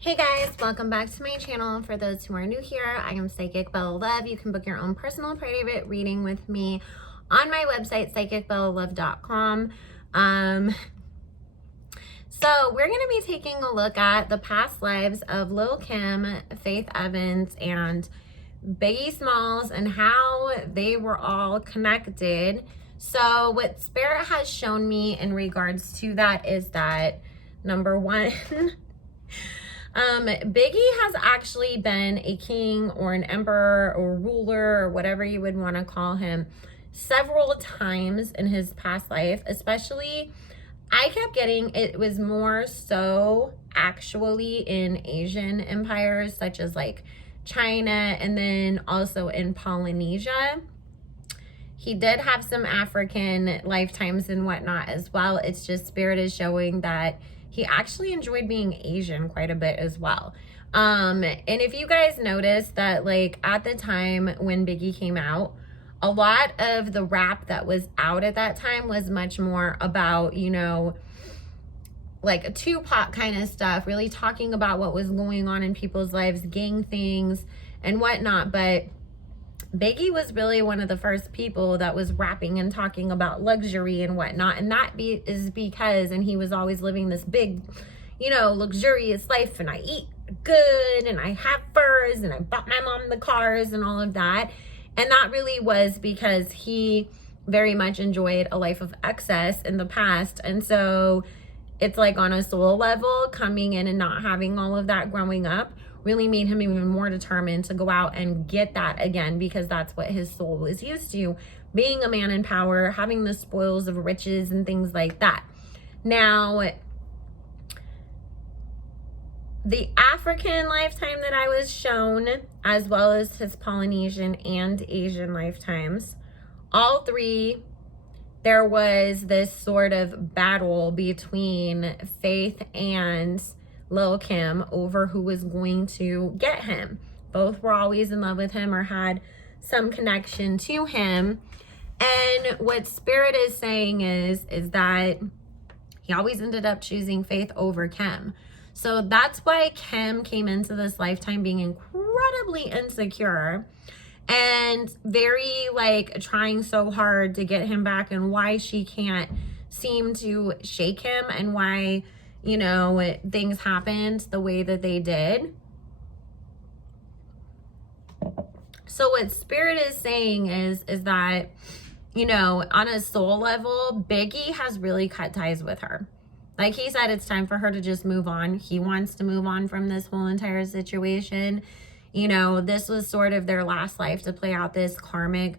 Hey guys, welcome back to my channel. For those who are new here, I am Psychic Bella Love. You can book your own personal private reading with me on my website, psychicbellalove.com. So we're going to be taking a look at the past lives of Lil Kim, Faith Evans, and Biggie Smalls and how they were all connected. So what Spirit has shown me in regards to that is that, number one, Biggie has actually been a king or an emperor or ruler or whatever you would want to call him several times in his past life. Especially, I kept getting it was more so actually in Asian empires such as like China and then also in Polynesia. He did have some African lifetimes and whatnot as well. It's just Spirit is showing that he actually enjoyed being Asian quite a bit as well. And if you guys noticed that, like, at the time when Biggie came out, a lot of the rap that was out at that time was much more about, you know, like a Tupac kind of stuff, really talking about what was going on in people's lives, gang things and whatnot. But Biggie was really one of the first people that was rapping and talking about luxury and whatnot. And that is because, and he was always living this big, you know, luxurious life. And I eat good and I have furs and I bought my mom the cars and all of that. And that really was because he very much enjoyed a life of excess in the past. And so it's like on a soul level, coming in and not having all of that growing up really made him even more determined to go out and get that again, because that's what his soul was used to, being a man in power, having the spoils of riches and things like that. Now, the African lifetime that I was shown, as well as his Polynesian and Asian lifetimes, all three, there was this sort of battle between Faith and Lil Kim over who was going to get him. Both were always in love with him or had some connection to him. And what Spirit is saying is that he always ended up choosing Faith over Kim. So that's why Kim came into this lifetime being incredibly insecure and very like trying so hard to get him back, and why she can't seem to shake him, and why, you know, things happened the way that they did. So what Spirit is saying is that, you know, on a soul level, Biggie has really cut ties with her. Like he said, it's time for her to just move on. He wants to move on from this whole entire situation. You know, this was sort of their last life to play out this karmic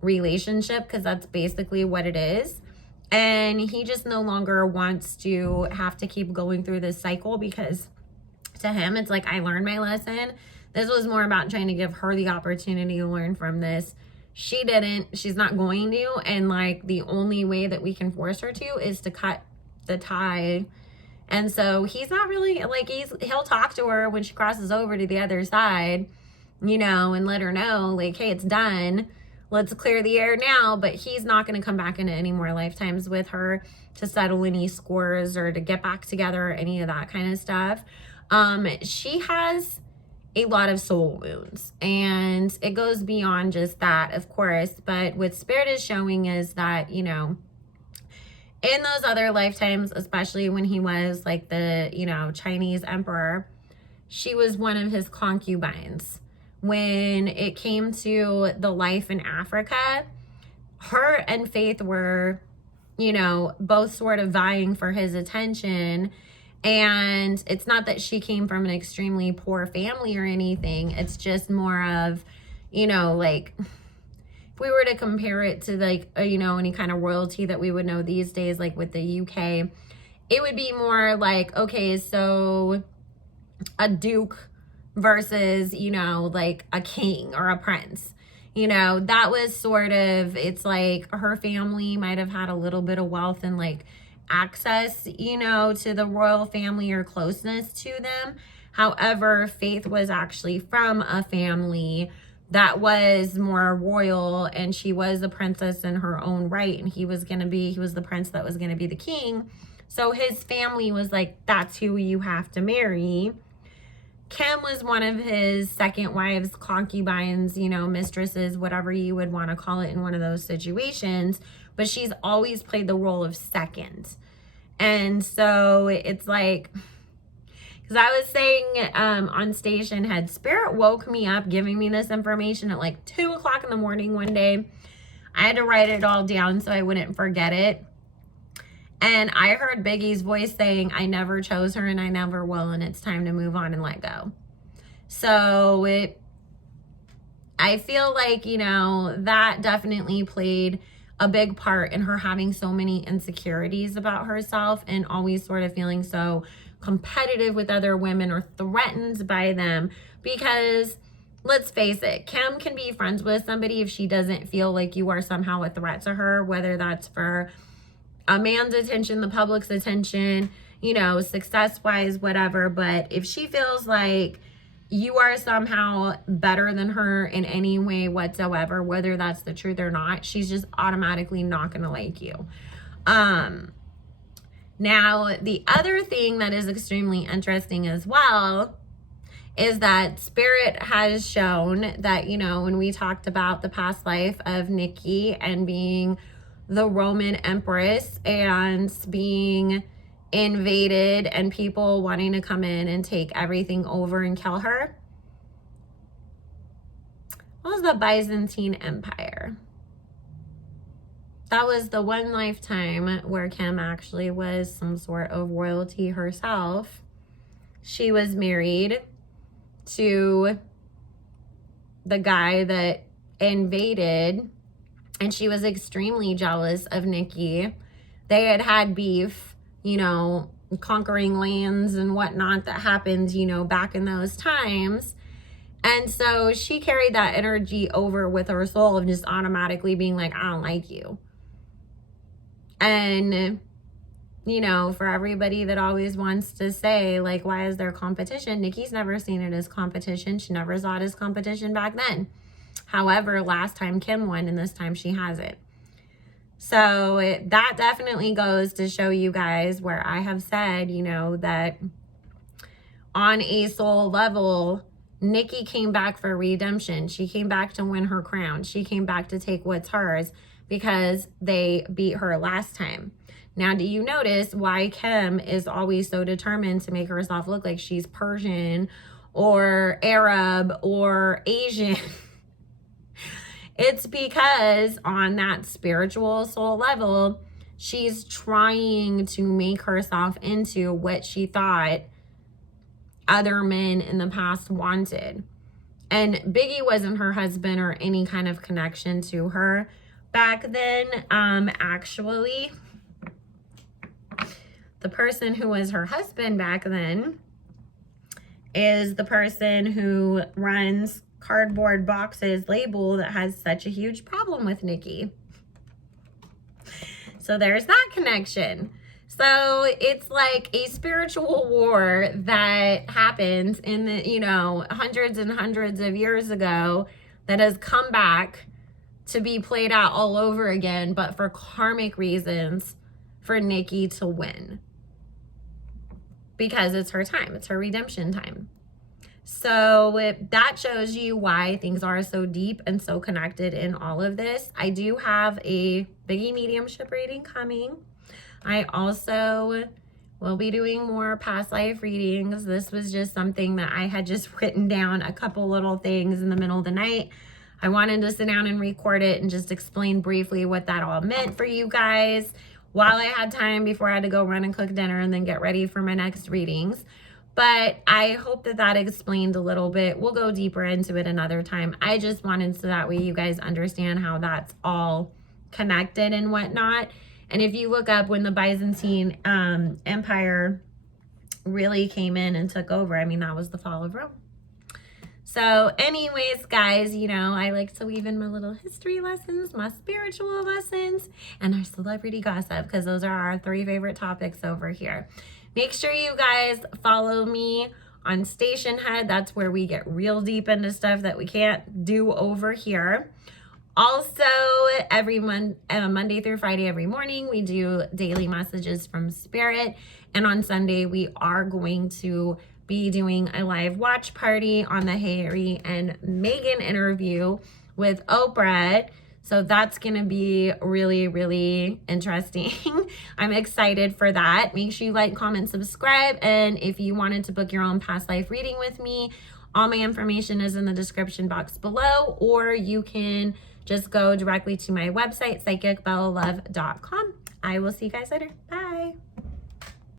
relationship, because that's basically what it is. And he just no longer wants to have to keep going through this cycle, because to him, it's like, I learned my lesson. This was more about trying to give her the opportunity to learn from this. She didn't. She's not going to. And like the only way that we can force her to is to cut the tie. And so he's not really like, he'll talk to her when she crosses over to the other side, you know, and let her know like, hey, it's done. Let's clear the air now. But he's not going to come back into any more lifetimes with her to settle any scores or to get back together or any of that kind of stuff. She has a lot of soul wounds, and it goes beyond just that, of course. But what Spirit is showing is that, you know, in those other lifetimes, especially when he was like the, you know, Chinese emperor, she was one of his concubines. When it came to the life in Africa, her and Faith were, you know, both sort of vying for his attention. And it's not that she came from an extremely poor family or anything. It's just more of, you know, like, if we were to compare it to like, you know, any kind of royalty that we would know these days, like with the UK, it would be more like, okay, so a duke versus, you know, like a king or a prince. You know, that was sort of, it's like her family might have had a little bit of wealth and like access, you know, to the royal family or closeness to them. However, Faith was actually from a family that was more royal, and she was a princess in her own right, and he was the prince that was going to be the king. So his family was like, that's who you have to marry. Kim was one of his second wives, concubines, you know, mistresses, whatever you would want to call it in one of those situations. But she's always played the role of second. And so it's like, because I was saying on Station Head, Spirit woke me up giving me this information at like 2 o'clock in the morning one day. I had to write it all down so I wouldn't forget it. And I heard Biggie's voice saying, I never chose her and I never will, and it's time to move on and let go. So I feel like, you know, that definitely played a big part in her having so many insecurities about herself and always sort of feeling so competitive with other women or threatened by them. Because let's face it, Kim can be friends with somebody if she doesn't feel like you are somehow a threat to her, whether that's for a man's attention, the public's attention, you know, success-wise, whatever. But if she feels like you are somehow better than her in any way whatsoever, whether that's the truth or not, she's just automatically not going to like you. Now, the other thing that is extremely interesting as well is that Spirit has shown that, you know, when we talked about the past life of Nicki and being the Roman Empress and being invaded and people wanting to come in and take everything over and kill her, what was the Byzantine Empire? That was the one lifetime where Kim actually was some sort of royalty herself. She was married to the guy that invaded, and she was extremely jealous of Nicki. They had had beef, you know, conquering lands and whatnot that happened, you know, back in those times. And so she carried that energy over with her soul of just automatically being like, I don't like you. And, you know, for everybody that always wants to say, like, why is there competition? Nicki's never seen it as competition. She never saw it as competition back then. However, last time Kim won, and this time she hasn't. So that definitely goes to show you guys where I have said, you know, that on a soul level, Nicki came back for redemption. She came back to win her crown. She came back to take what's hers because they beat her last time. Now, do you notice why Kim is always so determined to make herself look like she's Persian or Arab or Asian? It's because on that spiritual soul level, she's trying to make herself into what she thought other men in the past wanted. And Biggie wasn't her husband or any kind of connection to her back then. Actually, the person who was her husband back then is the person who runs Cardboard Boxes label that has such a huge problem with Nicki. So there's that connection. So it's like a spiritual war that happened in the, you know, hundreds and hundreds of years ago that has come back to be played out all over again, but for karmic reasons for Nicki to win. Because it's her time. It's her redemption time. So that shows you why things are so deep and so connected in all of this. I do have a Biggie mediumship reading coming. I also will be doing more past life readings. This was just something that I had just written down a couple little things in the middle of the night. I wanted to sit down and record it and just explain briefly what that all meant for you guys while I had time before I had to go run and cook dinner and then get ready for my next readings. But I hope that that explained a little bit. We'll go deeper into it another time. I just wanted so that way you guys understand how that's all connected and whatnot. And if you look up when the Byzantine Empire really came in and took over, I mean, that was the fall of Rome. So anyways, guys, you know, I like to weave in my little history lessons, my spiritual lessons, and our celebrity gossip, because those are our 3 favorite topics over here. Make sure you guys follow me on Station Head. That's where we get real deep into stuff that we can't do over here. Also, every Monday through Friday, every morning, we do daily messages from Spirit. And on Sunday, we are going to be doing a live watch party on the Harry and Meghan interview with Oprah. So that's going to be really, really interesting. I'm excited for that. Make sure you like, comment, subscribe. And if you wanted to book your own past life reading with me, all my information is in the description box below, or you can just go directly to my website, psychicbellalove.com. I will see you guys later. Bye.